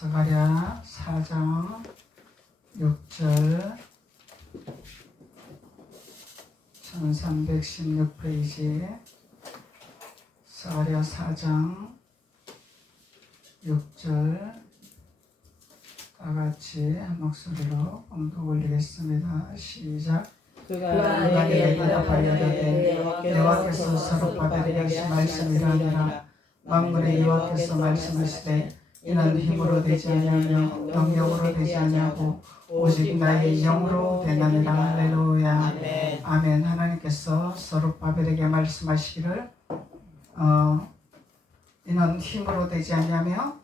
스가랴 4장 6절 1316페이지 스가랴 4장 6절 다같이 한 목소리로 봉독 올리겠습니다. 시작. 그가 내게 대답하여되 여호와께서 스룹바벨에게 말씀이라니라. 만군의 여호와께서 말씀하시되 이는 힘으로 되지 아니하며 능력으로 되지 아니하고 오직 나의 영으로 되나니라. 할렐루야. 아멘. 아멘. 하나님께서 스룹바벨에게 말씀하시기를 이는 힘으로 되지 아니하며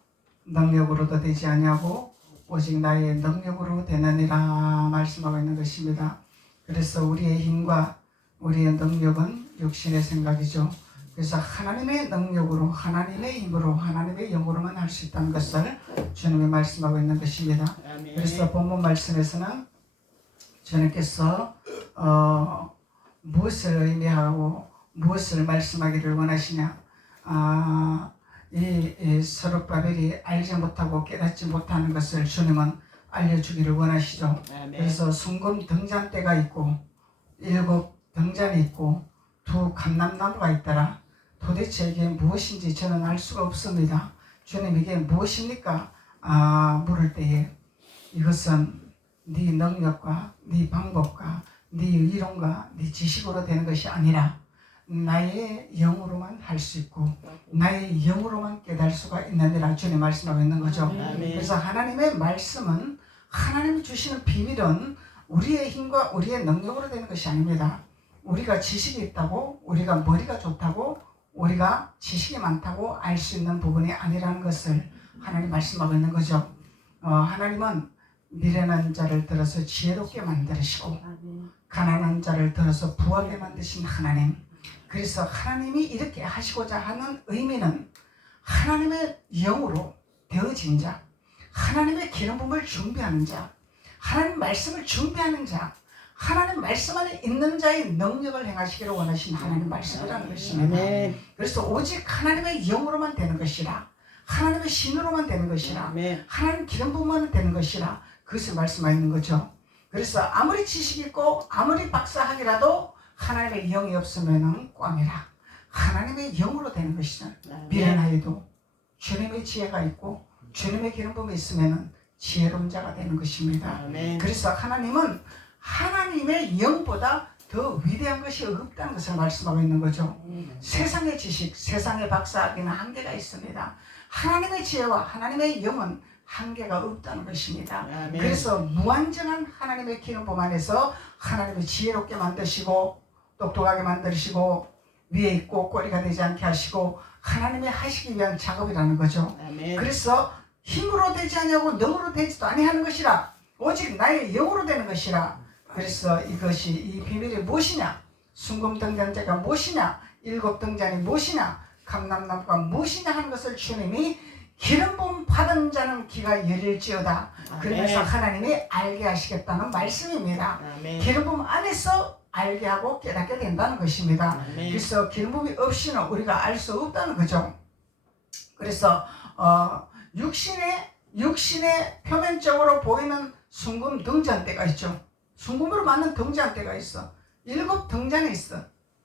능력으로도 되지 아니하고 오직 나의 능력으로 되느니라 말씀하고 있는 것입니다. 그래서 우리의 힘과 우리의 능력은 육신의 생각이죠. 그래서 하나님의 능력으로, 하나님의 힘으로, 하나님의 영으로만 할 수 있다는 것을 주님이 말씀하고 있는 것입니다. 아멘. 그래서 본문 말씀에서는 주님께서 무엇을 의미하고 무엇을 말씀하기를 원하시냐. 이 스룹바벨이 알지 못하고 깨닫지 못하는 것을 주님은 알려주기를 원하시죠. 아멘. 그래서 순금 등잔대가 있고 7 등잔이 있고 2 감람나무가 있더라. 도대체 이게 무엇인지 저는 알 수가 없습니다. 주님 이게 무엇입니까? 물을 때에 이것은 네 능력과 네 방법과 네 이론과 네 지식으로 되는 것이 아니라 나의 영으로만 할 수 있고 나의 영으로만 깨달을 수가 있느니라 주님 말씀하고 있는 거죠. 아멘. 그래서 하나님의 말씀은 하나님이 주시는 비밀은 우리의 힘과 우리의 능력으로 되는 것이 아닙니다. 우리가 지식이 있다고 우리가 머리가 좋다고 우리가 지식이 많다고 알 수 있는 부분이 아니라는 것을 하나님 말씀하고 있는 거죠. 하나님은 미련한 자를 들어서 지혜롭게 만드시고 가난한 자를 들어서 부하게 만드신 하나님. 그래서 하나님이 이렇게 하시고자 하는 의미는 하나님의 영으로 되어진 자, 하나님의 기름 부음을 준비하는 자, 하나님 말씀을 준비하는 자, 하나님 말씀 안에 있는 자의 능력을 행하시기를 원하신 하나님 말씀이라는 것입니다. 아멘. 그래서 오직 하나님의 영으로만 되는 것이라, 하나님의 신으로만 되는 것이라, 아멘. 하나님 기름 부음만 되는 것이라 그것을 말씀하는 거죠. 그래서 아무리 지식이 있고 아무리 박사학이라도 하나님의 영이 없으면 꽝이라. 하나님의 영으로 되는 것이죠. 미련하여도 주님의 지혜가 있고 주님의 기름 부음이 있으면 지혜로운 자가 되는 것입니다. 아멘. 그래서 하나님은 하나님의 영보다 더 위대한 것이 없다는 것을 말씀하고 있는 거죠. 세상의 지식, 세상의 박사학에는 한계가 있습니다. 하나님의 지혜와 하나님의 영은 한계가 없다는 것입니다. 아멘. 그래서 무한정한 하나님의 기름 부음 안에서 하나님의 지혜롭게 만드시고 똑똑하게 만드시고 위에 있고 꼬리가 되지 않게 하시고 하나님의 하시기 위한 작업이라는 거죠. 아멘. 그래서 힘으로 되지 아니하고 능으로 되지도 아니하는 것이라 오직 나의 영으로 되는 것이라. 그래서 이것이 이 비밀이 무엇이냐? 순금 등잔대가 무엇이냐? 7 등잔이 무엇이냐? 감람나무가 무엇이냐 하는 것을 주님이 기름 부음 받은 자는 귀가 열릴지어다. 그러면서 하나님이 알게 하시겠다는 말씀입니다. 아멘. 기름 부음 안에서 알게 하고 깨닫게 된다는 것입니다. 아멘. 그래서 기름 부음이 없이는 우리가 알 수 없다는 거죠. 그래서 육신의 표면적으로 보이는 순금 등잔대가 있죠. 순금으로 만든 등잔대가 있어. 7 등잔이 있어.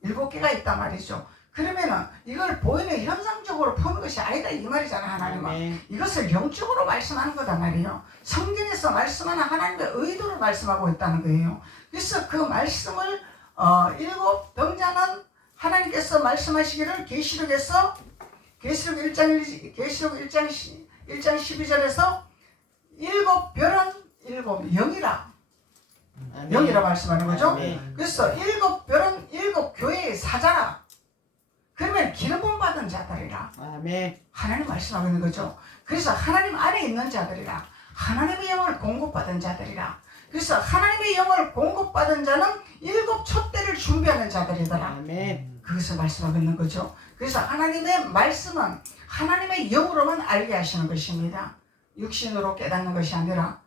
7개가 있단 말이죠. 그러면은 이걸 보이는 현상적으로 푸는 것이 아니다 이 말이잖아. 하나님은 아멘. 이것을 영적으로 말씀하는 거단 말이에요. 성경에서 말씀하는 하나님의 의도를 말씀하고 있다는 거예요. 그래서 그 말씀을 7 등잔은 하나님께서 말씀하시기를 계시록 1장 12절에서 7 별은 7 영이라. 영이라 말씀하는 거죠. 아멘. 그래서 7 별은 7 교회의 사자라. 그러면 기름 부음 받은 자들이라. 아멘. 하나님 말씀하고 있는 거죠. 그래서 하나님 안에 있는 자들이라. 하나님의 영을 공급받은 자들이라. 그래서 하나님의 영을 공급받은 자는 7 촛대를 준비하는 자들이더라. 아멘. 그것을 말씀하고 있는 거죠. 그래서 하나님의 말씀은 하나님의 영으로만 알게 하시는 것입니다. 육신으로 깨닫는 것이 아니라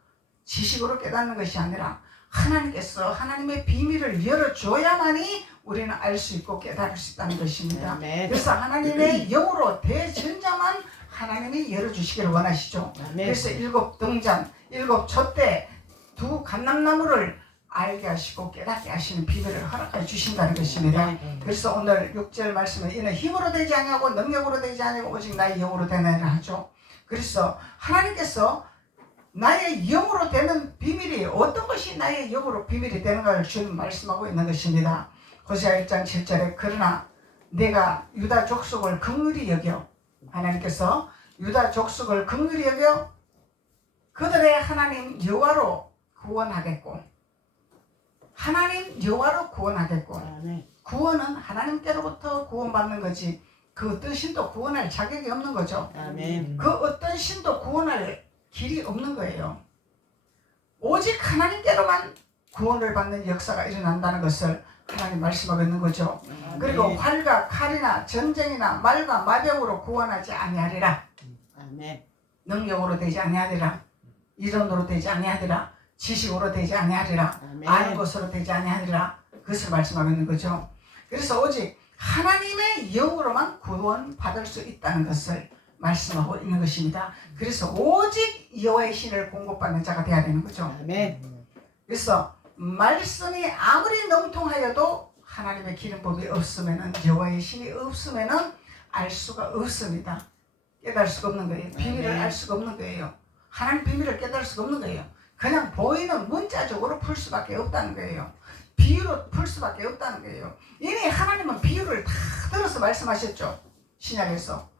지식으로 깨닫는 것이 아니라 하나님께서 하나님의 비밀을 열어줘야만이 우리는 알 수 있고 깨달을 수 있다는 것입니다. 아멘. 그래서 하나님의 영으로 대전자만 하나님이 열어주시기를 원하시죠. 아멘. 그래서 7 등잔, 7 촛대, 2 감람나무를 알게 하시고 깨닫게 하시는 비밀을 허락해 주신다는 것입니다. 그래서 오늘 6절 말씀은 이는 힘으로 되지 아니하고 능력으로 되지 아니하고 오직 나의 영으로 되느니라 하죠. 그래서 하나님께서 나의 영으로 되는 비밀이 어떤 것이 나의 영으로 비밀이 되는가를 주님 말씀하고 있는 것입니다. 호세아 1장 7절에 그러나 내가 유다 족속을 긍휼히 여겨, 하나님께서 유다 족속을 긍휼히 여겨 그들의 하나님 여호와로 구원하겠고, 하나님 여호와로 구원하겠고, 구원은 하나님께로부터 구원받는 거지 그 어떤 신도 구원할 자격이 없는 거죠. 아멘. 그 어떤 신도 구원할 길이 없는 거예요. 오직 하나님께로만 구원을 받는 역사가 일어난다는 것을 하나님 말씀하고 있는 거죠. 그리고 활과 칼이나 전쟁이나 말과 마병으로 구원하지 아니하리라. 아멘. 능력으로 되지 아니하리라. 이론으로 되지 아니하리라. 지식으로 되지 아니하리라. 아멘. 아는 것으로 되지 아니하리라. 그것을 말씀하고 있는 거죠. 그래서 오직 하나님의 영으로만 구원받을 수 있다는 것을 말씀하고 있는 것입니다. 그래서 오직 여호와의 신을 공급받는 자가 되어야 되는 거죠. 아멘. 그래서 말씀이 아무리 능통하여도 하나님의 기름법이 없으면은, 여호와의 신이 없으면은 알 수가 없습니다. 깨달을 수가 없는 거예요. 비밀을 알 수가 없는 거예요. 하나님 비밀을 깨달을 수가 없는 거예요. 그냥 보이는 문자적으로 풀 수밖에 없다는 거예요. 비유로 풀 수밖에 없다는 거예요. 이미 하나님은 비유를 다 들어서 말씀하셨죠. 신약에서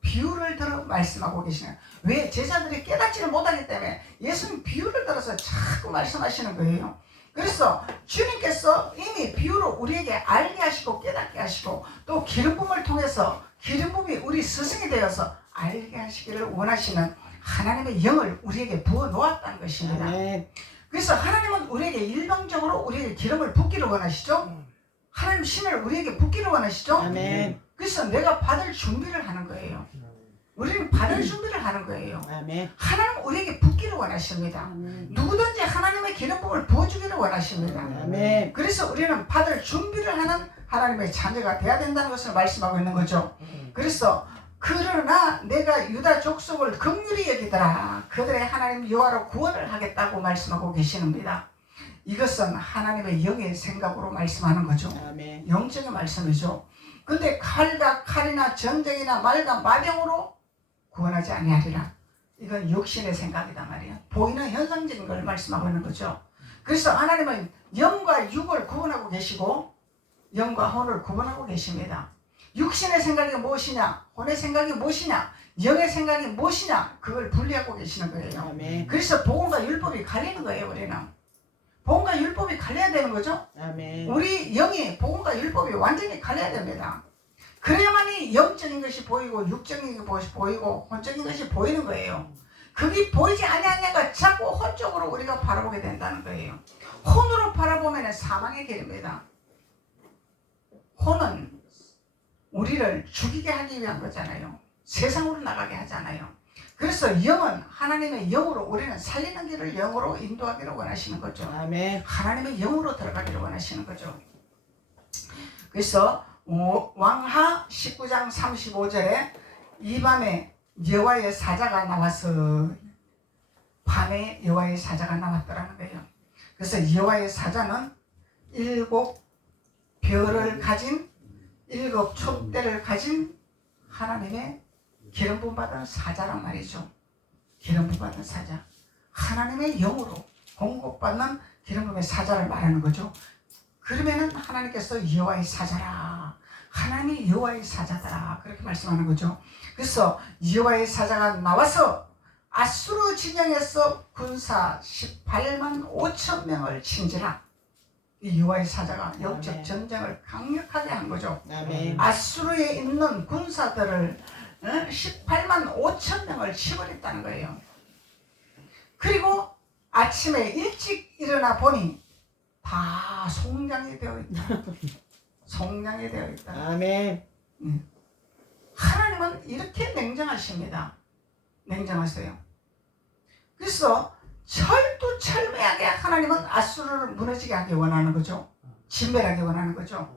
비유를 들어 말씀하고 계시는, 왜? 제자들이 깨닫지를 못하기 때문에 예수님 비유를 들어서 자꾸 말씀하시는 거예요. 그래서 주님께서 이미 비유로 우리에게 알게 하시고 깨닫게 하시고 또 기름 부음을 통해서 기름 부음이 우리 스승이 되어서 알게 하시기를 원하시는 하나님의 영을 우리에게 부어 놓았다는 것입니다. 아멘. 그래서 하나님은 우리에게 일방적으로 우리에게 기름을 붓기를 원하시죠. 하나님 신을 우리에게 붓기를 원하시죠. 아멘. 그래서 내가 받을 준비를 하는 거예요. 우리는 받을 준비를 하는 거예요. 아멘. 하나님은 우리에게 붓기를 원하십니다. 아멘. 누구든지 하나님의 기름 부음을 부어주기를 원하십니다. 아멘. 그래서 우리는 받을 준비를 하는 하나님의 자녀가 돼야 된다는 것을 말씀하고 있는 거죠. 그래서 그러나 내가 유다 족속을 긍휼히 여기더라. 그들의 하나님 여호와로 구원을 하겠다고 말씀하고 계시는니다. 이것은 하나님의 영의 생각으로 말씀하는 거죠. 아멘. 영적인 말씀이죠. 근데 칼이나 전쟁이나 말과 마병으로 구원하지 아니하리라. 이건 육신의 생각이다 말이야. 보이는 현상적인 걸 말씀하고 있는 거죠. 그래서 하나님은 영과 육을 구분하고 계시고 영과 혼을 구분하고 계십니다. 육신의 생각이 무엇이냐, 혼의 생각이 무엇이냐, 영의 생각이 무엇이냐, 그걸 분리하고 계시는 거예요. 아멘. 그래서 복음과 율법이 갈리는 거예요. 우리는 복음과 율법이 갈려야 되는 거죠. 아멘. 우리 영이 복음과 율법이 완전히 갈려야 됩니다. 그래야만이 영적인 것이 보이고 육적인 것이 보이고 혼적인 것이 보이는 거예요. 그게 보이지 아니하냐가 자꾸 혼적으로 우리가 바라보게 된다는 거예요. 혼으로 바라보면 사망의 길입니다. 혼은 우리를 죽이게 하기 위한 거잖아요. 세상으로 나가게 하잖아요. 그래서 영은 하나님의 영으로 우리는 살리는 길을 영으로 인도하기를 원하시는 거죠. 아멘. 하나님의 영으로 들어가기를 원하시는 거죠. 그래서 왕하 19장 35절에 이 밤에 여호와의 사자가 나와서, 밤에 여호와의 사자가 나왔더라는 거예요. 그래서 여호와의 사자는 7 별을 가진 7 촛대를 가진 하나님의 기름 부음 받은 사자란 말이죠. 기름 부음 받은 사자, 하나님의 영으로 공급받는 기름 부음의 사자를 말하는 거죠. 그러면은 하나님께서 여호와의 사자라, 하나님이 여호와의 사자더라, 그렇게 말씀하는 거죠. 그래서 여호와의 사자가 나와서 아수르 진영에서 군사 18만 5천 명을 친지라. 이 여호와의 사자가 영적 전쟁을 강력하게 한 거죠. 아멘. 아수르에 있는 군사들을 18만 5천 명을 치버렸다는 거예요. 그리고 아침에 일찍 일어나 보니 다 송장이 되어 있다. 송장이 되어 있다. 아멘. 하나님은 이렇게 냉정하십니다. 냉정하세요. 그래서 철두철미하게 하나님은 아수르를 무너지게 하기 원하는 거죠. 진멸하기 원하는 거죠.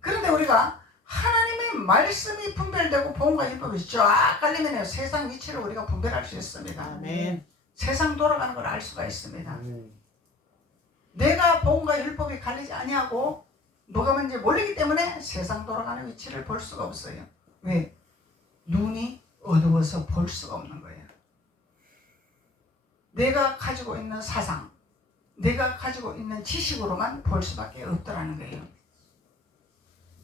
그런데 우리가 하나님의 하나님 말씀이 분별되고 본과 율법이 쫙 깔리면 세상 위치를 우리가 분별할 수 있습니다. 아멘. 세상 돌아가는 걸 알 수가 있습니다. 아멘. 내가 본과 율법이 갈리지 아니하고 뭐가 뭔지 모르기 때문에 세상 돌아가는 위치를 볼 수가 없어요. 왜? 눈이 어두워서 볼 수가 없는 거예요. 내가 가지고 있는 사상, 내가 가지고 있는 지식으로만 볼 수밖에 없더라는 거예요.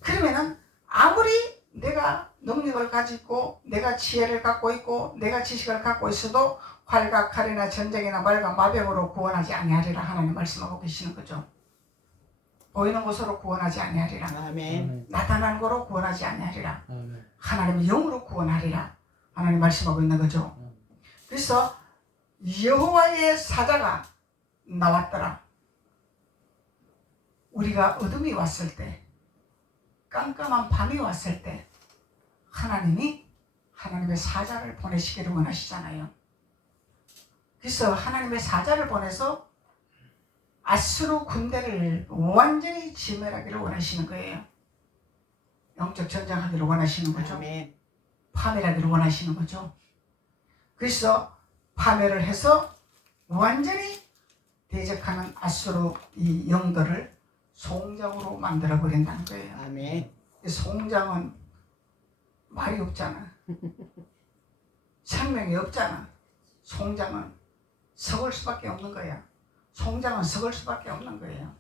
그러면은 아무리 내가 능력을 가지고 내가 지혜를 갖고 있고 내가 지식을 갖고 있어도 활과 칼이나 전쟁이나 말과 마병으로 구원하지 아니하리라 하나님 말씀하고 계시는 거죠. 보이는 것으로 구원하지 아니하리라. 아멘. 나타나는 것으로 구원하지 아니하리라. 아멘. 하나님의 영으로 구원하리라. 하나님 말씀하고 있는 거죠. 그래서 여호와의 사자가 나왔더라. 우리가 어둠이 왔을 때, 깜깜한 밤이 왔을 때 하나님이 하나님의 사자를 보내시기를 원하시잖아요. 그래서 하나님의 사자를 보내서 아수르 군대를 완전히 진멸하기를 원하시는 거예요. 영적 전쟁하기를 원하시는 거죠. 아멘. 파멸하기를 원하시는 거죠. 그래서 파멸을 해서 완전히 대적하는 아수르 이 영들을 송장으로 만들어 버린다는 거예요. 아멘. 송장은 말이 없잖아. 생명이 없잖아. 송장은 썩을 수밖에 없는 거야. 송장은 썩을 수밖에 없는 거예요.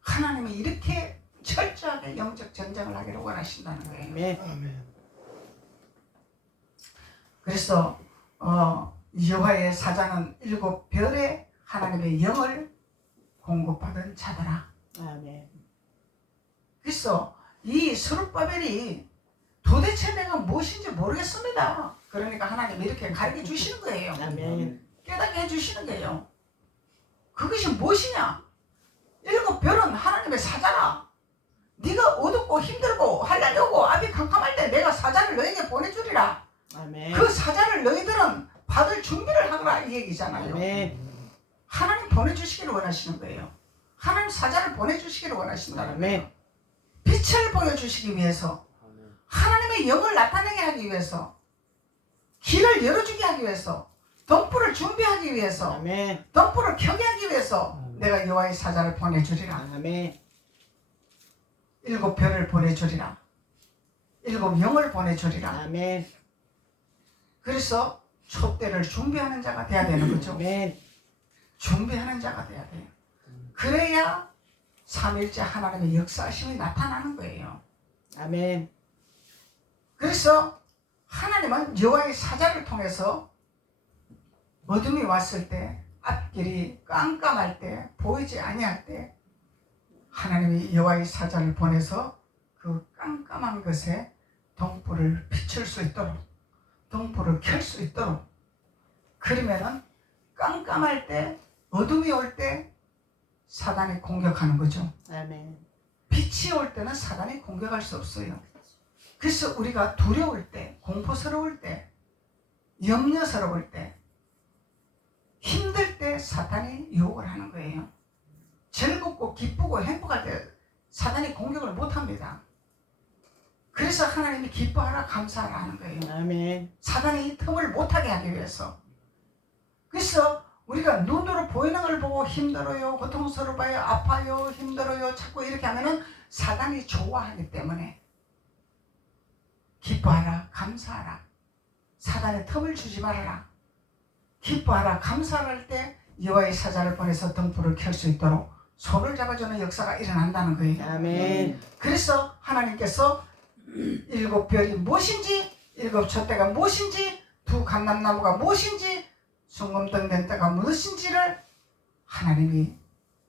하나님이 이렇게 철저하게 영적 전쟁을 하기를 원하신다는 거예요. 아멘. 그래서 여호와의 사자는 7별의 하나님의 영을 공급받은 자더라. 아멘. 그래서 이 스룹바벨이 도대체 내가 무엇인지 모르겠습니다. 그러니까 하나님이 이렇게 가르쳐 주시는 거예요. 아멘. 깨닫게 해주시는 거예요. 그것이 무엇이냐? 7별은 하나님의 사자라. 네가 어둡고 힘들고 하려고 앞이 캄캄할 때 내가 사자를 너에게 보내주리라. 아멘. 그 사자를 너희들은 받을 준비를 하거라 이 얘기잖아요. 아멘. 하나님 보내주시기를 원하시는 거예요. 하나님 사자를 보내주시기를 원하신다는 거예요. 아멘. 빛을 보여주시기 위해서, 하나님의 영을 나타내게 하기 위해서, 길을 열어주게 하기 위해서, 덤불을 준비하기 위해서, 아멘. 덤불을 켜게 하기 위해서 내가 여호와의 사자를 보내주리라. 아멘. 7별을 보내주리라. 7영을 보내주리라. 아멘. 그래서 촛대를 준비하는 자가 돼야 되는 거죠. 아멘. 준비하는 자가 돼야 돼요. 그래야 삼일째 하나님의 역사하심이 나타나는 거예요. 아멘. 그래서 하나님은 여호와의 사자를 통해서 어둠이 왔을 때, 앞길이 깜깜할 때, 보이지 아니할 때 하나님이 여호와의 사자를 보내서 그 깜깜한 것에 등불을 비출 수 있도록, 등불을 켤 수 있도록, 그러면은 깜깜할 때, 어둠이 올 때 사단이 공격하는 거죠. 아멘. 빛이 올 때는 사단이 공격할 수 없어요. 그래서 우리가 두려울 때, 공포스러울 때, 염려스러울 때, 힘들 때 사탄이 유혹을 하는 거예요. 즐겁고 기쁘고 행복할 때 사단이 공격을 못합니다. 그래서 하나님이 기뻐하라 감사하라 하는 거예요. 아멘. 사단이 이 틈을 못하게 하기 위해서. 그래서 우리가 눈으로 보이는 걸 보고 힘들어요, 고통스러워요, 아파요, 힘들어요 자꾸 이렇게 하면은 사단이 좋아하기 때문에 기뻐하라 감사하라, 사단의 틈을 주지 말아라. 기뻐하라 감사할 때 여호와의 사자를 보내서 등불을 켤 수 있도록 손을 잡아주는 역사가 일어난다는 거예요. 아멘. 그래서 하나님께서 7별이 무엇인지, 7촛대가 무엇인지, 2 감람나무가 무엇인지, 순금등 된 때가 무엇인지를 하나님이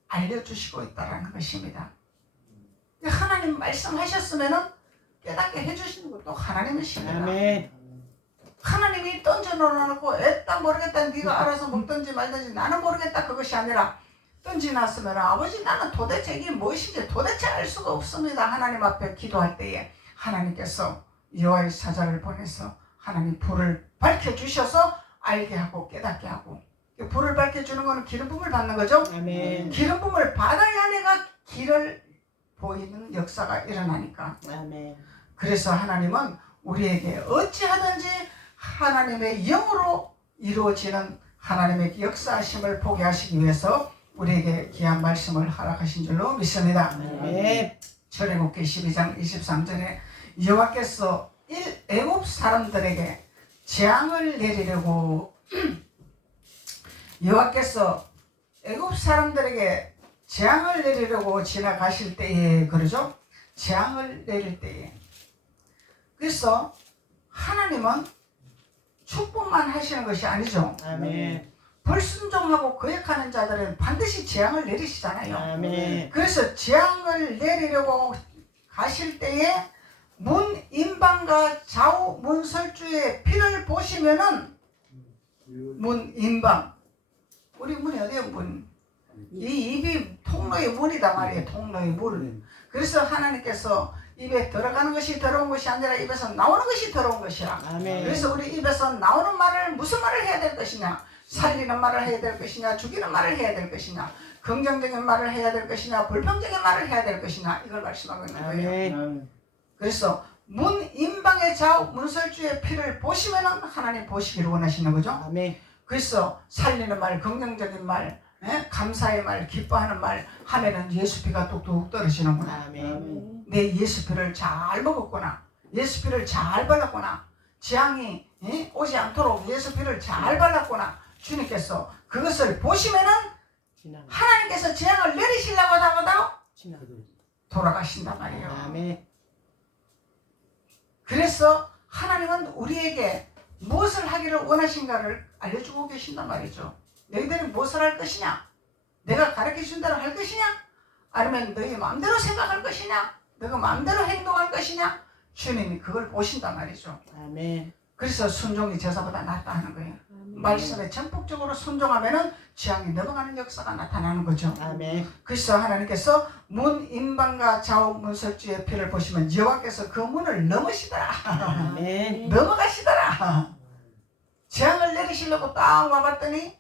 알려주시고 있다는 것입니다. 하나님 말씀하셨으면 깨닫게 해주시는 것도 하나님이십니다. 아멘. 하나님이 던져놓고 애따 모르겠다, 네가 알아서 먹든지 말든지 나는 모르겠다, 그것이 아니라 던지놨으면 아버지 나는 도대체 이게 무엇인지 도대체 알 수가 없습니다. 하나님 앞에 기도할 때에 하나님께서 여호와의 사자를 보내서 하나님 불을 밝혀주셔서 알게 하고 깨닫게 하고, 불을 밝혀주는 거는 기름 부음을 받는 거죠. 아멘. 기름 부음을 받아야 내가 길을 보이는 역사가 일어나니까. 아멘. 그래서 하나님은 우리에게 어찌하든지 하나님의 영으로 이루어지는 하나님의 역사하심을 보게 하시기 위해서 우리에게 귀한 말씀을 허락하신 줄로 믿습니다. 아멘. 출애굽기 12장 23절에 여호와께서 애굽 사람들에게 재앙을 내리려고 여호와께서 애굽 사람들에게 재앙을 내리려고 지나가실 때에 그러죠? 재앙을 내릴 때에 그래서 하나님은 축복만 하시는 것이 아니죠. 아멘. 불순종하고 거역하는 자들은 반드시 재앙을 내리시잖아요. 아멘. 그래서 재앙을 내리려고 가실 때에 문 임방과 좌우 문설주의 피를 보시면은 문 임방 우리 문이 어디에 문? 이 입이 통로의 문이다 말이에요. 통로의 문. 그래서 하나님께서 입에 들어가는 것이 더러운 것이 아니라 입에서 나오는 것이 더러운 것이라. 아멘. 그래서 우리 입에서 나오는 말을 무슨 말을 해야 될 것이냐? 살리는 말을 해야 될 것이냐? 죽이는 말을 해야 될 것이냐? 긍정적인 말을 해야 될 것이냐? 불평적인 말을 해야 될 것이냐? 이걸 말씀하고 있는 거예요. 아멘. 그래서 문 임방의 좌우 문설주의 피를 보시면은 하나님 보시기를 원하시는 거죠. 아멘. 그래서 살리는 말, 긍정적인 말, 감사의 말, 기뻐하는 말 하면은 예수 피가 뚝뚝 떨어지는구나. 아멘. 내 예수 피를 잘 먹었구나. 예수 피를 잘 발랐구나. 재앙이 오지 않도록 예수 피를 잘 발랐구나. 주님께서 그것을 보시면은 지나가. 하나님께서 재앙을 내리시려고 하다가도 지나가. 돌아가신단 말이에요. 아멘. 그래서 하나님은 우리에게 무엇을 하기를 원하신가를 알려주고 계신단 말이죠. 너희들은 무엇을 할 것이냐? 내가 가르쳐준 대로 할 것이냐? 아니면 너희 마음대로 생각할 것이냐? 너가 마음대로 행동할 것이냐? 주님이 그걸 보신단 말이죠. 아멘. 그래서 순종이 제사보다 낫다 하는 거예요. 말씀에 전폭적으로 순종하면은 재앙이 넘어가는 역사가 나타나는 거죠. 아멘. 그래서 하나님께서 문 임방과 좌우 문설주의 피를 보시면 여호와께서 그 문을 넘으시더라. 아멘. 넘어가시더라. 재앙을 내리시려고 딱 와봤더니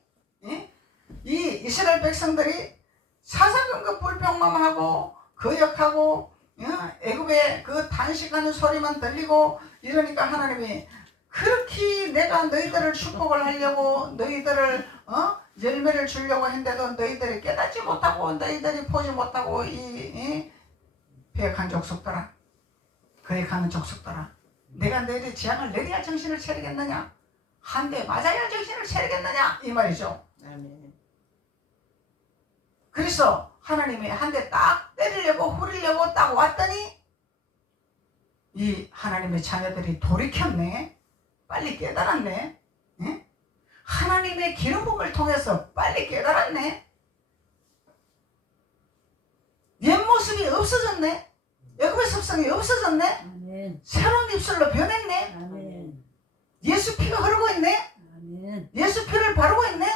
이 이스라엘 백성들이 사사건급 불평만하고 거역하고 애굽의 그 단식하는 소리만 들리고 이러니까 하나님이 그렇게 내가 너희들을 축복을 하려고 너희들을 열매를 주려고 했는데도 너희들이 깨닫지 못하고 너희들이 보지 못하고 이 배역한 족속들아 거역하는 족속들아 내가 너희들 재앙을 내려야 정신을 차리겠느냐 한 대 맞아야 정신을 차리겠느냐 이 말이죠. 아멘. 그래서 하나님이 한 대 딱 때리려고 후리려고 딱 왔더니 이 하나님의 자녀들이 돌이켰네. 빨리 깨달았네. 하나님의 기름 부음을 통해서 빨리 깨달았네. 옛 모습이 없어졌네. 애굽의 습성이 없어졌네. 아멘. 새로운 입술로 변했네. 아멘. 예수 피가 흐르고 있네. 아멘. 예수 피를 바르고 있네.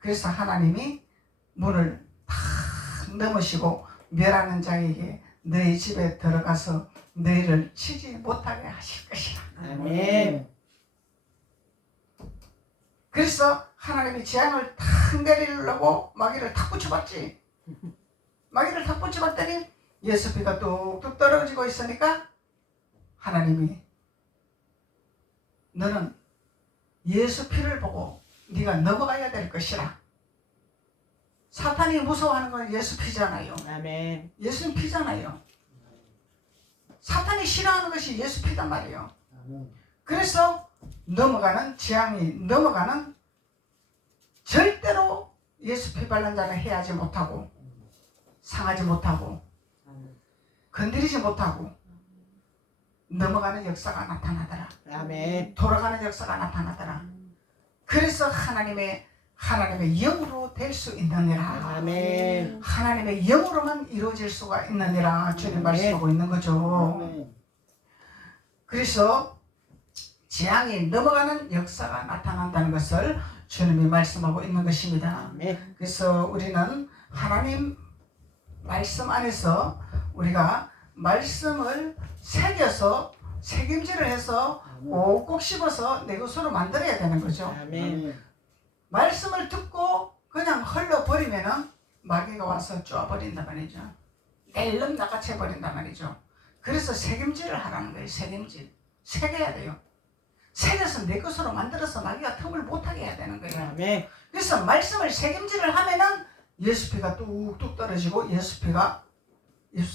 그래서 하나님이 문을 탁 넘으시고 멸하는 자에게 너희 집에 들어가서 너희를 치지 못하게 하실 것이라. 아멘. 그래서 하나님이 재앙을 탁 내리려고 마귀를 탁 붙여봤지. 마귀를 탁 붙여봤더니 예수 피가 뚝뚝 떨어지고 있으니까 하나님이 너는 예수 피를 보고 네가 넘어가야 될 것이라. 사탄이 무서워하는 건 예수 피잖아요. 아멘. 예수는 피잖아요. 사탄이 싫어하는 것이 예수 피단 말이에요. 그래서 넘어가는 재앙이 넘어가는 절대로 예수 피 발란 자는 해하지 못하고 상하지 못하고 건드리지 못하고 넘어가는 역사가 나타나더라. 아멘. 돌아가는 역사가 나타나더라. 그래서 하나님의 영으로 될 수 있느니라. 아멘. 하나님의 영으로만 이루어질 수가 있느니라 주님 말씀하고 있는 거죠. 그래서 재앙이 넘어가는 역사가 나타난다는 것을 주님이 말씀하고 있는 것입니다. 아멘. 그래서 우리는 하나님 말씀 안에서 우리가 말씀을 새겨서 새김질을 해서 꼭꼭 씹어서 내 것으로 만들어야 되는 거죠. 아멘. 말씀을 듣고 그냥 흘러버리면은 마귀가 와서 쪼아버린단 말이죠. 낼름 낚아채 버린단 말이죠. 그래서 책임질을 하라는 거예요. 책임질. 새겨야 돼요. 새겨서 내 것으로 만들어서 마귀가 틈을 못하게 해야 되는 거예요. 아멘. 그래서 말씀을 책임질을 하면은 예수 피가 뚝뚝 떨어지고 예수 피가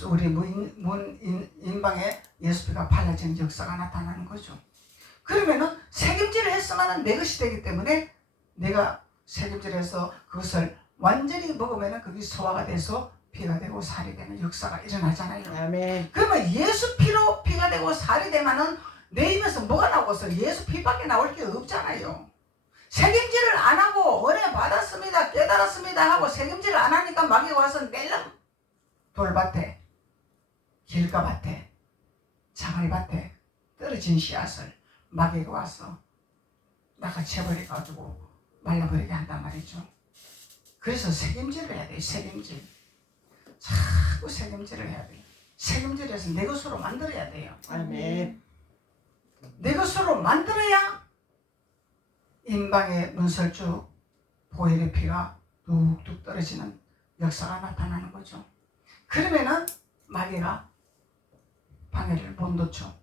우리 인방에 예수 피가 발라지는 역사가 나타나는 거죠. 그러면은 책임질을 했으면은 내 것이 되기 때문에 내가 책임질해서 그것을 완전히 먹으면은 그게 소화가 돼서 피가 되고 살이 되는 역사가 일어나잖아요. 아멘. 그러면 예수 피로 피가 되고 살이 되면은 내 입에서 뭐가 나오겠어? 예수 피밖에 나올 게 없잖아요. 책임질을 안 하고 은혜 받았습니다, 깨달았습니다 하고 책임질을 안 하니까 마귀가 와서 낼름 돌밭에, 길가밭에, 장아리밭에 떨어진 씨앗을 마귀가 와서 낚아채버려가지고 말라버리게 한단 말이죠. 그래서 책임질을 해야 돼요. 책임질. 자꾸 책임질을 해야 돼요. 책임질해서 내 것으로 만들어야 돼요. 아멘. 내 것으로 만들어야 인방의 문설주 보혈의 피가 뚝뚝 떨어지는 역사가 나타나는 거죠. 그러면은 마귀가 방해를 못 놓죠.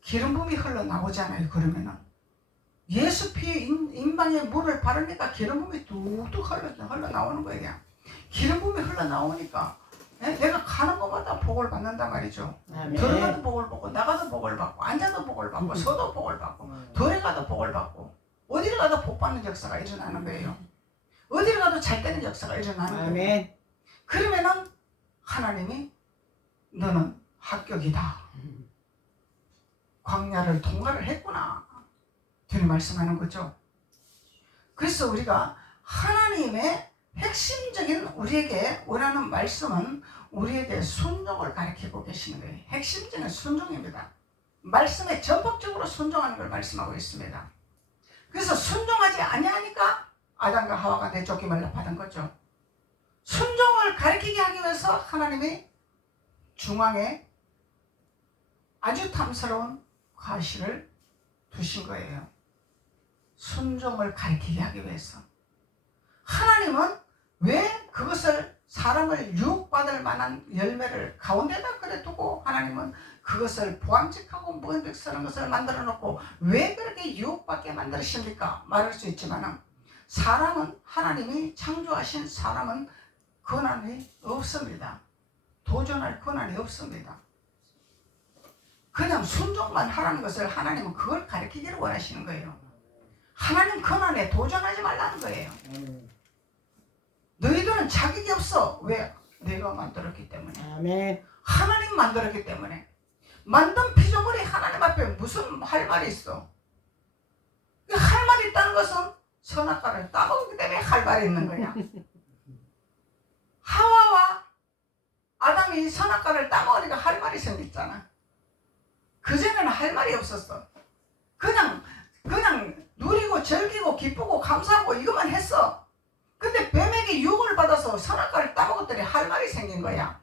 기름 부음이 흘러나오잖아요. 그러면은 예수 피 인방의 물을 바르니까 기름 부음이 뚝뚝 흘러나오는 거예요. 기름 부음이 흘러나오니까 내가 가는 곳마다 복을 받는단 말이죠. 아멘. 들어가도 복을 받고 나가도 복을 받고 앉아도 복을 받고 서도 복을 받고 돌에 가도 복을 받고 어디를 가도 복 받는 역사가 일어나는 거예요. 어디를 가도 잘 되는 역사가 일어나는 거예요. 아멘. 그러면은 하나님이 너는 합격이다. 광야를 통과를 했구나. 주님 말씀하는 거죠. 그래서 우리가 하나님의 핵심적인 우리에게 원하는 말씀은 우리에게 순종을 가르치고 계시는 거예요. 핵심적인 순종입니다. 말씀에 전폭적으로 순종하는 걸 말씀하고 있습니다. 그래서 순종하지 아니하니까 아담과 하와가 내쫓김을 받은 거죠. 순종을 가르치게 하기 위해서 하나님이 중앙에 아주 탐스러운 과실을 두신 거예요. 순종을 가르치게 하기 위해서. 하나님은 왜 그것을 사람을 유혹받을 만한 열매를 가운데다 그래 두고 하나님은 그것을 보암직하고 무한백스러운 것을 만들어 놓고 왜 그렇게 유혹받게 만드십니까? 말할 수 있지만 사람은 하나님이 창조하신 사람은 권한이 없습니다. 도전할 권한이 없습니다. 그냥 순종만 하라는 것을 하나님은 그걸 가르치기를 원하시는 거예요. 하나님 권한에 도전하지 말라는 거예요. 너희들은 자격이 없어. 왜? 내가 만들었기 때문에. 아멘. 하나님 만들었기 때문에. 만든 피조물이 하나님 앞에 무슨 할 말이 있어? 할 말이 있다는 것은 선악과를 따먹기 때문에 할 말이 있는 거야. 하와와 아담이 선악과를 따먹으니까 할 말이 생겼잖아. 그전에는 할 말이 없었어. 그냥 누리고 즐기고 기쁘고 감사하고 이것만 했어. 근데 뱀에게 유혹을 받아서 선악과를 따먹었더니 할 말이 생긴 거야.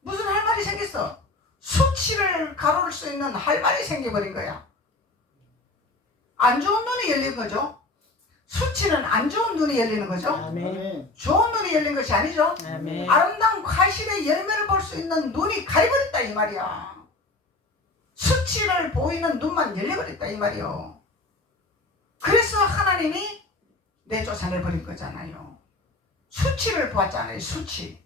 무슨 할 말이 생겼어? 수치를 가로를 수 있는 할 말이 생겨버린 거야. 안 좋은 눈이 열린 거죠. 수치는 안 좋은 눈이 열리는 거죠. 아멘. 좋은 눈이 열린 것이 아니죠. 아멘. 아름다운 과실의 열매를 볼 수 있는 눈이 가려버렸다 이 말이야. 수치를 보이는 눈만 열려버렸다 이 말이요. 그래서 하나님이 내쫓아내버린 거잖아요. 수치를 보았잖아요. 수치.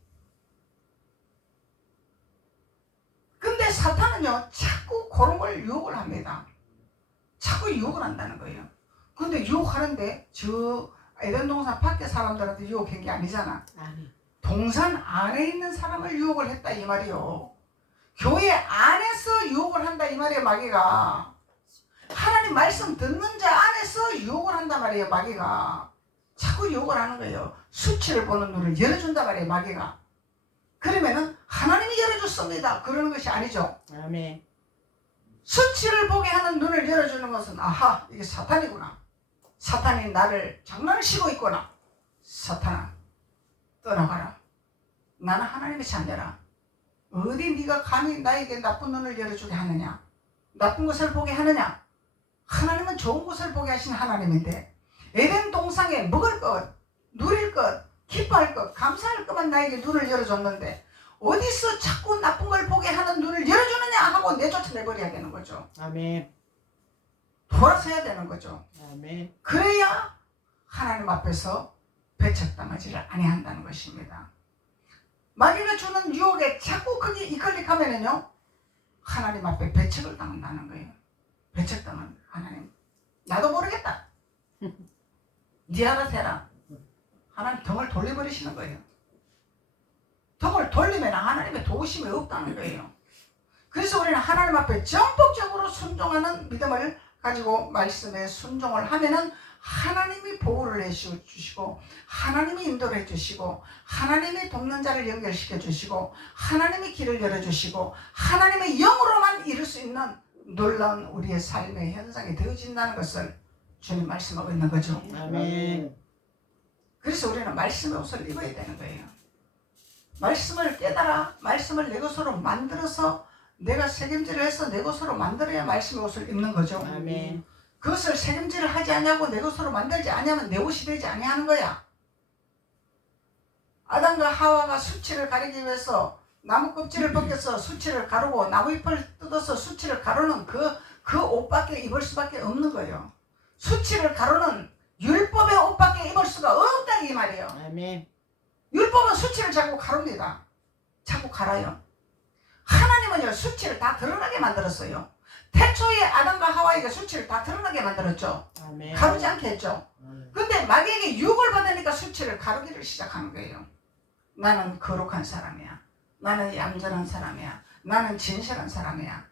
근데 사탄은요 자꾸 그런 걸 유혹을 합니다. 자꾸 유혹을 한다는 거예요. 근데 유혹하는데 저 에덴 동산 밖에 사람들한테 유혹한 게 아니잖아. 아멘. 동산 안에 있는 사람을 유혹을 했다 이 말이요. 교회 안에서 유혹을 한다 이 말이에요. 마귀가 하나님 말씀 듣는 자 안에서 유혹을 한단 말이에요. 마귀가 자꾸 유혹을 하는 거예요. 수치를 보는 눈을 열어준단 말이에요. 마귀가. 그러면은 하나님이 열어줬습니다 그러는 것이 아니죠. 아멘. 수치를 보게 하는 눈을 열어주는 것은 아하 이게 사탄이구나. 사탄이 나를 장난을 치고 있구나. 사탄아 떠나가라. 나는 하나님의 자녀라. 어디 네가 감히 나에게 나쁜 눈을 열어주게 하느냐. 나쁜 것을 보게 하느냐. 하나님은 좋은 것을 보게 하신 하나님인데 에덴 동산에 먹을 것, 누릴 것, 기뻐할 것, 감사할 것만 나에게 눈을 열어줬는데 어디서 자꾸 나쁜 걸 보게 하는 눈을 열어주느냐 하고 내쫓아내버려야 되는 거죠. 아멘. 돌아서야 되는 거죠. 아멘. 그래야 하나님 앞에서 배척당하지를 아니한다는 것입니다. 마귀가 주는 유혹에 자꾸 거기 이끌릭하면은요 하나님 앞에 배척을 당한다는 거예요. 배척당한 하나님 나도 모르겠다. 네 알아서 해라. 하나님 등을 돌려버리시는 거예요. 등을 돌리면 하나님의 도우심이 없다는 거예요. 그래서 우리는 하나님 앞에 전폭적으로 순종하는 믿음을 가지고 말씀에 순종을 하면은 하나님이 보호를 해주시고 하나님이 인도를 해주시고 하나님이 돕는 자를 연결시켜 주시고 하나님이 길을 열어주시고 하나님의 영으로만 이룰 수 있는 놀라운 우리의 삶의 현상이 되어진다는 것을 주님 말씀하고 있는 거죠. 아멘. 그래서 우리는 말씀의 옷을 입어야 되는 거예요. 말씀을 깨달아 말씀을 내 것으로 만들어서 내가 책임질을 해서 내 것으로 만들어야 말씀의 옷을 입는 거죠. 아멘. 그것을 책임질을 하지 않냐고 내 것으로 만들지 않으면 내 옷이 되지 아니하는 거야. 아담과 하와가 수치를 가리기 위해서 나무 껍질을 벗겨서 수치를 가르고 나무 잎을 뜯어서 수치를 가르는 그 옷밖에 입을 수밖에 없는 거예요. 수치를 가르는 율법의 옷밖에 입을 수가 없다 이 말이에요. 아멘. 율법은 수치를 자꾸 가릅니다. 자꾸 갈아요. 하나님은요 수치를 다 드러나게 만들었어요. 태초에 아담과 하와에게 수치를 다 드러나게 만들었죠. 아멘. 가르지 않게 했죠. 근데 마귀에게 유혹을 받으니까 수치를 가르기를 시작하는 거예요. 나는 거룩한 사람이야. 나는 얌전한 사람이야. 나는 진실한 사람이야.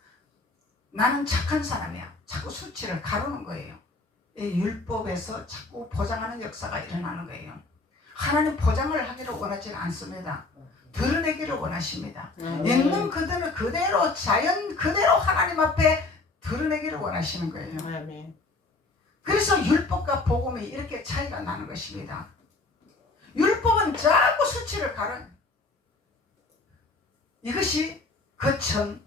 나는 착한 사람이야. 자꾸 수치를 가르는 거예요. 이 율법에서 자꾸 포장하는 역사가 일어나는 거예요. 하나님 포장을 하기를 원하지 않습니다. 드러내기를 원하십니다. 있는 그대로 자연 그대로 하나님 앞에 드러내기를 원하시는 거예요. 아멘. 그래서 율법과 복음이 이렇게 차이가 나는 것입니다. 율법은 자꾸 수치를 가른 이것이 거천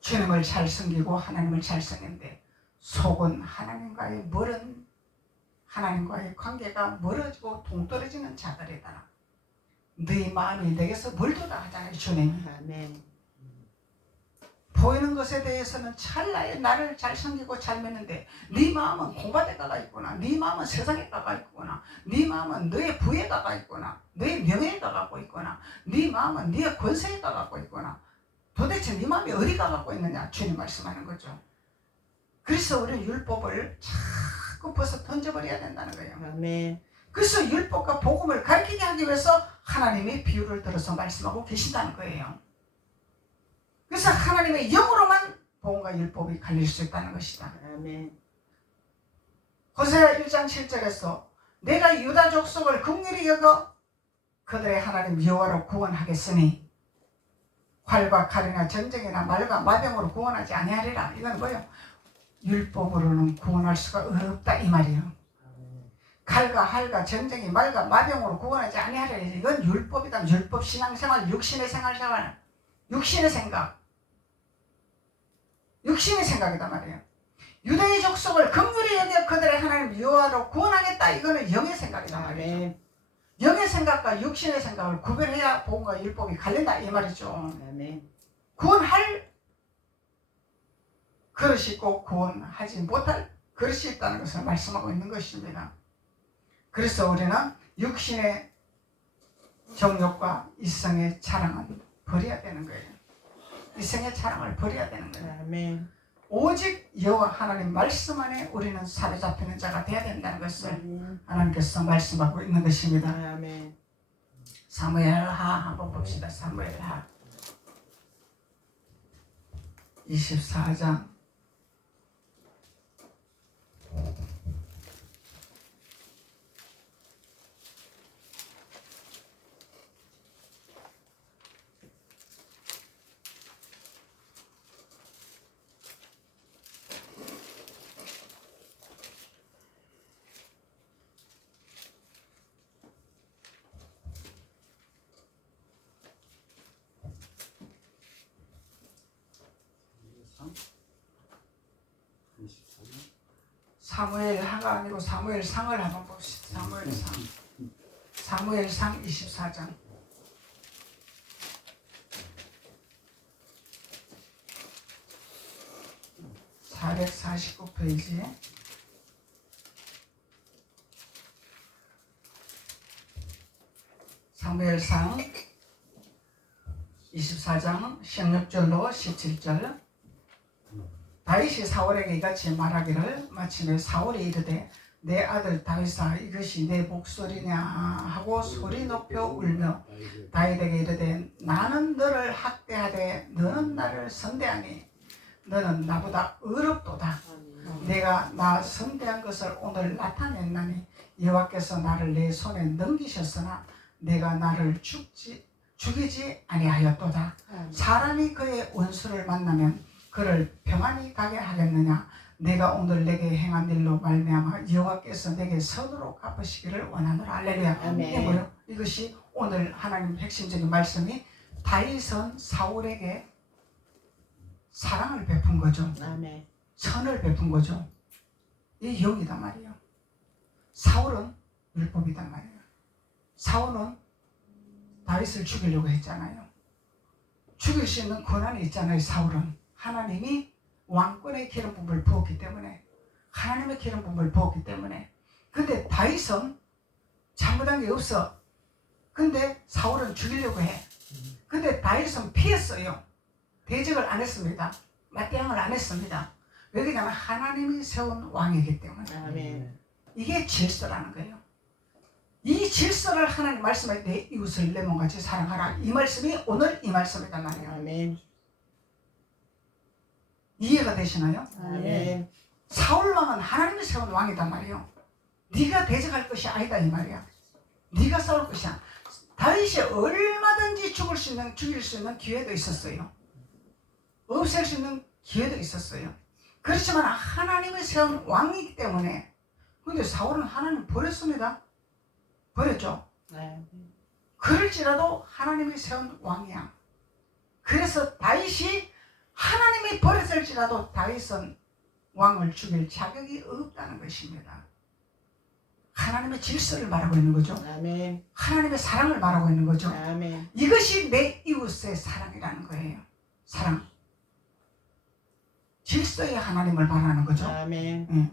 주님을 잘 섬기고 하나님을 잘 섬기는데 속은 하나님과의 관계가 멀어지고 동떨어지는 자들이다. 네 마음이 내게서 멀도다 하잖아요. 주님이. 아멘. 보이는 것에 대해서는 찰나에 나를 잘 섬기고 잘 믿는데 네 마음은 공밭에 가가 있구나. 네 마음은 세상에 가가 있구나. 네 마음은 너의 부에 가가 있구나. 너의 명예에 가갖고 있구나. 네 마음은 너의 권세에 가갖고 있구나. 도대체 네 마음이 어디 가갖고 있느냐 주님 말씀하는 거죠. 그래서 우리는 율법을 자꾸 벗어 던져버려야 된다는 거예요. 아멘. 그래서 율법과 복음을 가르치게 하기 위해서 하나님이 비유를 들어서 말씀하고 계신다는 거예요. 그래서 하나님의 영으로만 복음과 율법이 갈릴 수 있다는 것이다. 아멘. 호세아 1장 7절에서 내가 유다 족속을 긍휼히 여겨 그들의 하나님 여호와로 구원하겠으니 활과 칼이나 전쟁이나 말과 마병으로 구원하지 아니하리라. 이건 뭐예요? 율법으로는 구원할 수가 없다 이 말이에요. 칼과 활과 전쟁이 말과 마병으로 구원하지 아니하리라. 이건 율법이다. 율법 신앙생활, 육신의 생활, 육신의 생각. 육신의 생각이다 말이에요. 유대의 족속을 긍휼히 여겨 그들의 하나님 여호와로 구원하겠다. 이거는 영의 생각이다 말이죠. 아멘. 영의 생각과 육신의 생각을 구별해야 복음과 율법이 갈린다 이 말이죠. 아멘. 구원할 그릇이 있고 구원하지 못할 그릇이 있다는 것을 말씀하고 있는 것입니다. 그래서 우리는 육신의 정욕과 이성의 자랑은 버려야 되는 거예요. 이성의 자랑을 버려야 되는 거예요. 아멘. 오직 여호와 하나님 말씀 안에 우리는 사로잡히는 자가 되어야 된다는 것을 하나님께서 말씀하고 있는 것입니다. 아멘. 사무엘하 한번 봅시다. 사무엘하 24장 24년? 사무엘하가 아니고 사무엘상을 한번 봅시다. 사무엘상 24장 449페이지. 사무엘상 24장 16절로 17절. 다윗이 사울에게 이같이 말하기를 마침내 사울이 이르되 내 아들 다윗아 이것이 내 목소리냐 하고 소리 높여 울며 다윗에게 이르되 나는 너를 학대하되 너는 나를 선대하니 너는 나보다 어렵도다. 내가 나 선대한 것을 오늘 나타냈나니 여호와께서 나를 내 손에 넘기셨으나 내가 나를 죽이지 아니하였도다. 사람이 그의 원수를 만나면 그를 평안히 가게 하겠느냐. 내가 오늘 내게 행한 일로 말미암아 여호와께서 내게 선으로 갚으시기를 원하노라. 할렐루야. 아멘. 이게 뭐예요? 이것이 오늘 하나님 핵심적인 말씀이 다윗은 사울에게 사랑을 베푼 거죠. 아멘. 선을 베푼 거죠. 이 영이단 말이에요. 사울은 율법이단 말이에요. 사울은 다윗을 죽이려고 했잖아요. 죽일 수 있는 권한이 있잖아요. 사울은 하나님이 왕권의 기름 부음을 부었기 때문에, 하나님의 기름 부음을 부었기 때문에. 근데 다윗은 잘못한 게 없어. 근데 사울은 죽이려고 해. 근데 다윗은 피했어요. 대적을 안 했습니다. 맞대응을 안 했습니다. 왜냐하면 하나님이 세운 왕이기 때문에. 아멘. 이게 질서라는 거예요. 이 질서를 하나님 말씀에 내 이웃을 내 몸같이 사랑하라. 이 말씀이 오늘 이 말씀이단 말이에요. 아멘. 이해가 되시나요? 아멘. 사울 왕은 하나님이 세운 왕이단 말이에요. 네가 대적할 것이 아니다 이 말이야. 네가 싸울 것이야. 다윗이 얼마든지 죽일 수 있는 기회도 있었어요. 없앨 수 있는 기회도 있었어요. 그렇지만 하나님이 세운 왕이기 때문에. 근데 사울은 하나님 버렸습니다. 버렸죠. 그럴지라도 하나님이 세운 왕이야. 그래서 다윗이 하나님이 버렸을지라도 다윗은 왕을 죽일 자격이 없다는 것입니다. 하나님의 질서를 말하고 있는 거죠. 아멘. 하나님의 사랑을 말하고 있는 거죠. 아멘. 이것이 내 이웃의 사랑이라는 거예요. 사랑. 질서의 하나님을 말하는 거죠. 아멘.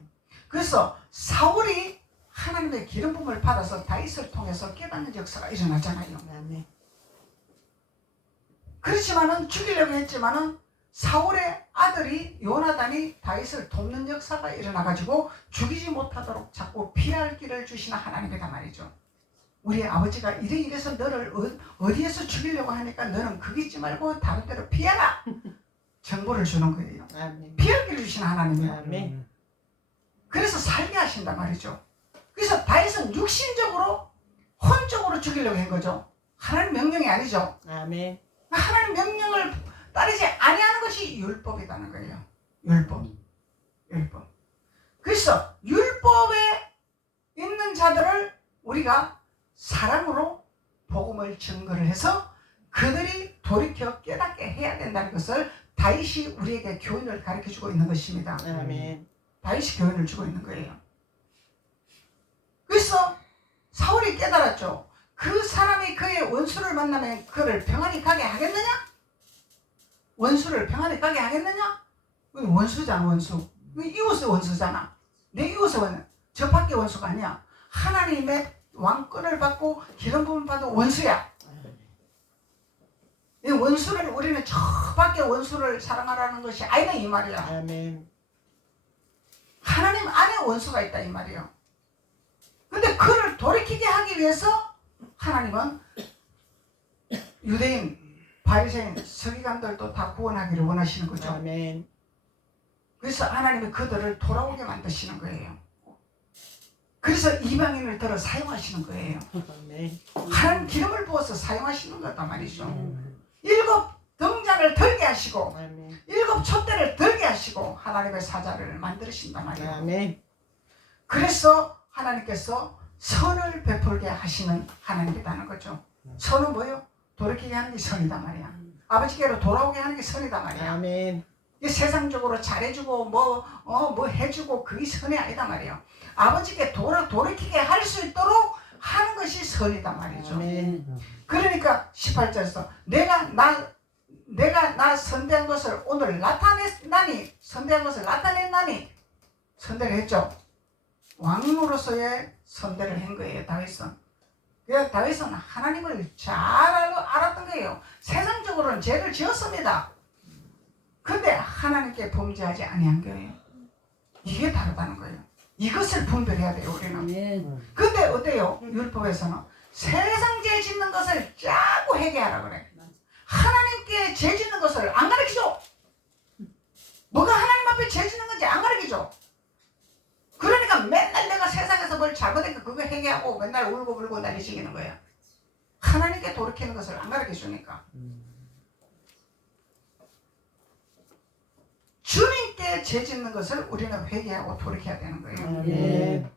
그래서 사울이 하나님의 기름 부음을 받아서 다윗을 통해서 깨닫는 역사가 일어나잖아요. 아멘. 그렇지만은 죽이려고 했지만은 사울의 아들이 요나단이 다윗을 돕는 역사가 일어나가지고 죽이지 못하도록 자꾸 피할 길을 주시는 하나님이란 말이죠. 우리 아버지가 이래서 너를 어디에서 죽이려고 하니까 너는 거기 있지 말고 다른 데로 피해라. 정보를 주는 거예요. 아멘. 피할 길을 주시는 하나님이에요. 아멘. 그래서 살게 하신단 말이죠. 그래서 다윗은 육신적으로 혼적으로 죽이려고 한 거죠. 하나님 명령이 아니죠. 아멘. 하나님 명령을 따르지 아니하는 것이 율법이라는 거예요. 율법. 그래서 율법에 있는 자들을 우리가 사랑으로 복음을 증거를 해서 그들이 돌이켜 깨닫게 해야 된다는 것을 다윗이 우리에게 교훈을 가르쳐주고 있는 것입니다. 아멘. 다윗이 교훈을 주고 있는 거예요. 그래서 사울이 깨달았죠. 그 사람이 그의 원수를 만나면 그를 평안히 가게 하겠느냐? 원수를 평안히 가게 하겠느냐? 원수잖아. 원수. 이웃의 원수잖아. 내 이웃의 원수. 저 밖에 원수가 아니야. 하나님의 왕권을 받고 기름 부음을 받은 원수야. 이 원수를 우리는 저 밖에 원수를 사랑하라는 것이 아니다 이 말이야. 아멘. 하나님 안에 원수가 있다 이 말이에요. 근데 그를 돌이키게 하기 위해서 하나님은 유대인, 바리새인, 서기관들도 다 구원하기를 원하시는 거죠. 아멘. 그래서 하나님이 그들을 돌아오게 만드시는 거예요. 그래서 이방인을 들어 사용하시는 거예요. 아멘. 하나님 기름을 부어서 사용하시는 거단 말이죠. 7 등잔을 들게 하시고 아멘. 7 촛대를 들게 하시고 하나님의 사자를 만드신단 말이에요. 아멘. 그래서 하나님께서 선을 베풀게 하시는 하나님이라는 거죠. 선은 뭐예요? 돌이키게 하는 게 선이단 말이야. 아버지께로 돌아오게 하는 게 선이단 말이야. 아멘. 이게 세상적으로 잘해주고 뭐 해주고 그게 선이 아니다 말이에요. 아버지께 돌이키게 할 수 있도록 하는 것이 선이단 말이죠. 아멘. 그러니까 18절에서 내가 내가 나 선대한 것을 오늘 나타냈나니, 선대한 것을 나타냈나니 선대를 했죠. 왕으로서의 선대를 한 거예요, 다윗은. 그래서 다윗은 하나님을 잘 알았던 거예요. 세상적으로는 죄를 지었습니다. 근데 하나님께 범죄하지 아니한 거예요. 이게 다르다는 거예요. 이것을 분별해야 돼요, 우리는. 아멘. 근데 어때요? 율법에서는 세상 죄 짓는 것을 자꾸 회개하라 그래. 하나님께 죄 짓는 것을 안 가르치죠. 뭐가 하나님 앞에 죄 짓는 건지 안 가르치죠. 그러니까 맨날 내가 세상에서 뭘 잘못했고 그거 회개하고 맨날 울고 불고 난리 지기는 거야. 하나님께 돌이키는 것을 안 가르쳐 주니까. 주님께 죄 짓는 것을 우리는 회개하고 돌이켜야 되는 거예요. 아멘.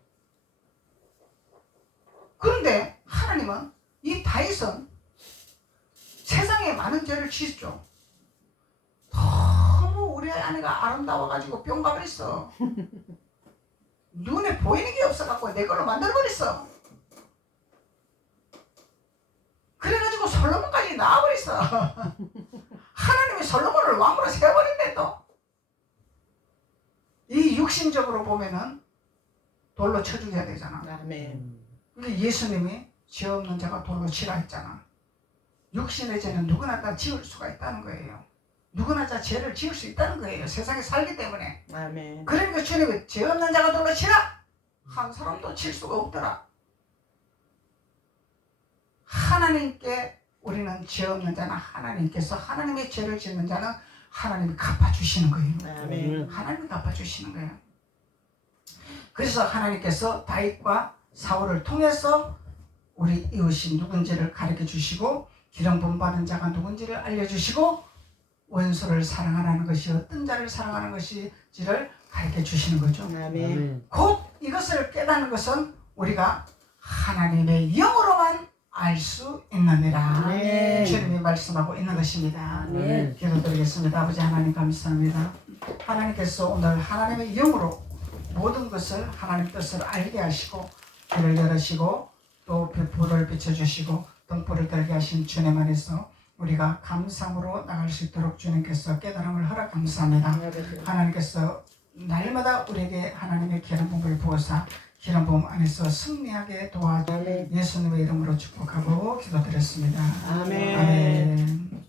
그런데 하나님은 이 다윗은 세상에 많은 죄를 짓죠. 너무 우리 아내가 아름다워가지고 뿅 가버렸어. 눈에 보이는 게 없어갖고 내 걸로 만들어버렸어. 그래가지고 솔로몬까지 나와버렸어. 하나님이 솔로몬을 왕으로 세워버린대 또. 이 육신적으로 보면은 돌로 쳐 죽여야 되잖아. 아멘. 그게 예수님이 죄 없는 자가 돌로 치라 했잖아. 육신의 죄는 누구나 다 지을 수가 있다는 거예요. 누구나 다 죄를 지을 수 있다는 거예요. 세상에 살기 때문에. 아멘. 그러니까 주님이 죄 없는 자가 돌로 치라! 한 사람도 칠 수가 없더라. 하나님께 우리는 죄 없는 자는 하나님께서, 하나님의 죄를 짓는 자는 하나님이 갚아주시는 거예요. 아멘. 하나님이 갚아주시는 거예요. 그래서 하나님께서 다윗과 사울을 통해서 우리 이웃이 누군지를 가르쳐 주시고, 기름 부음 받은 자가 누군지를 알려주시고, 원수를 사랑하라는 것이 어떤 자를 사랑하는 것인지를 가르쳐 주시는 거죠. 아멘. 곧 이것을 깨닫는 것은 우리가 하나님의 영으로만 알 수 있느니라. 아멘. 주님이 말씀하고 있는 것입니다. 아멘. 기도드리겠습니다. 아버지 하나님 감사합니다. 하나님께서 오늘 하나님의 영으로 모든 것을 하나님 뜻을 알게 하시고 귀를 열으시고 또 불을 비춰주시고 등불을 들게 하신 주님 안에서 우리가 감상으로 나갈 수 있도록 주님께서 깨달음을 허락 감사합니다. 하나님께서 날마다 우리에게 하나님의 기름 부음을 부어서 기름 부음 안에서 승리하게 도와줘 예수님의 이름으로 축복하고 기도드렸습니다. 아멘. 아멘.